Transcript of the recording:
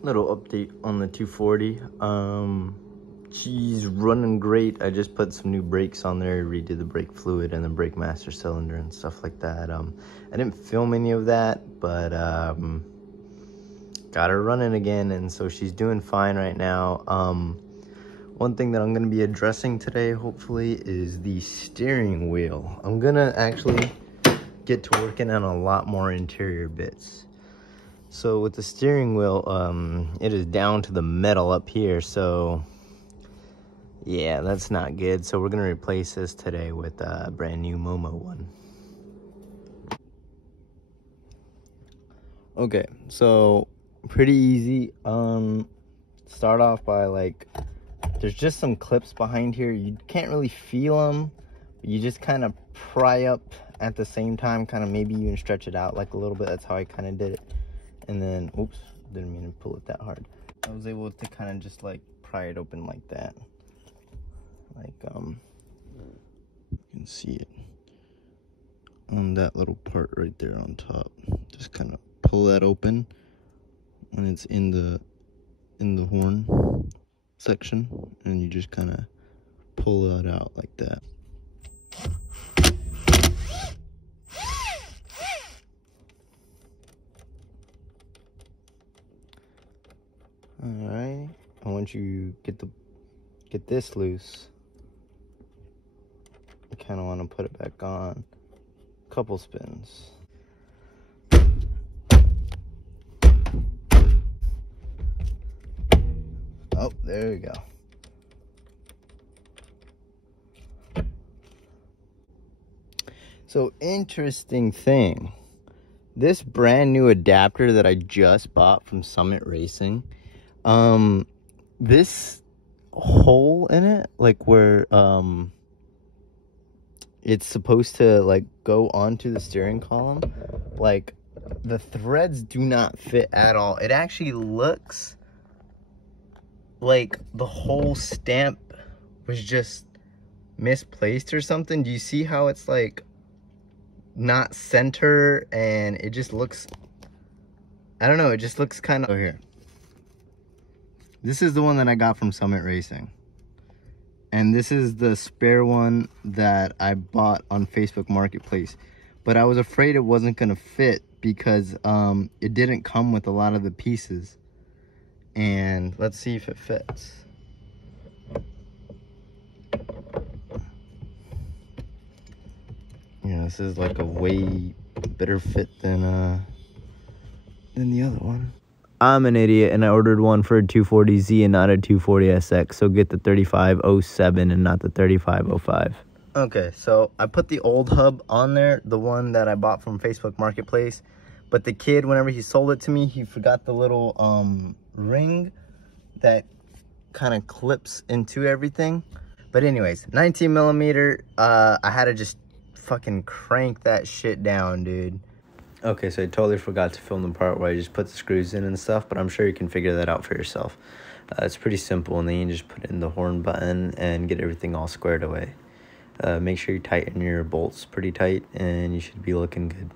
Little update on the 240. She's running great. I just put some new brakes on there, redid the brake fluid and the brake master cylinder and stuff like that. I didn't film any of that, but got her running again, and so she's doing fine right now. One thing that I'm going to be addressing today, hopefully, is the steering wheel. I'm going to actually get to working on a lot more interior bits. So with the steering wheel, it is down to the metal up here, so yeah, that's not good. So we're going to replace this today with a brand new Momo one. Okay, so pretty easy. Start off by, like, there's just some clips behind here. You can't really feel them. You just kind of pry up at the same time, kind of maybe even stretch it out like a little bit. That's how I kind of did it. And then, oops, didn't mean to pull it that hard. I was able to kind of just like pry it open like that. Like, you can see it on that little part right there on top. Just kind of pull that open when it's in the horn section, and you just kind of pull that out like that. All right, and once you get this loose, you kind of want to put it back on. Couple spins. Oh, there you go. So, interesting thing. This brand new adapter that I just bought from Summit Racing, this hole in it, like where it's supposed to like go onto the steering column, like the threads do not fit at all. It actually looks like the whole stamp was just misplaced or something. Do you see how it's like not center, and it just looks, I don't know, it just looks kind of, oh, here. This is the one that I got from Summit Racing. And this is the spare one that I bought on Facebook Marketplace. But I was afraid it wasn't going to fit because it didn't come with a lot of the pieces. And let's see if it fits. Yeah, this is like a way better fit than the other one. I'm an idiot, and I ordered one for a 240Z and not a 240SX, so get the 3507 and not the 3505. Okay, so I put the old hub on there, the one that I bought from Facebook Marketplace, but the kid, whenever he sold it to me, he forgot the little ring that kind of clips into everything. But anyways, 19 millimeter, I had to just fucking crank that shit down, dude. Okay, so I totally forgot to film the part where I just put the screws in and stuff, but I'm sure you can figure that out for yourself. It's pretty simple, and then you just put in the horn button and get everything all squared away. Make sure you tighten your bolts pretty tight, and you should be looking good.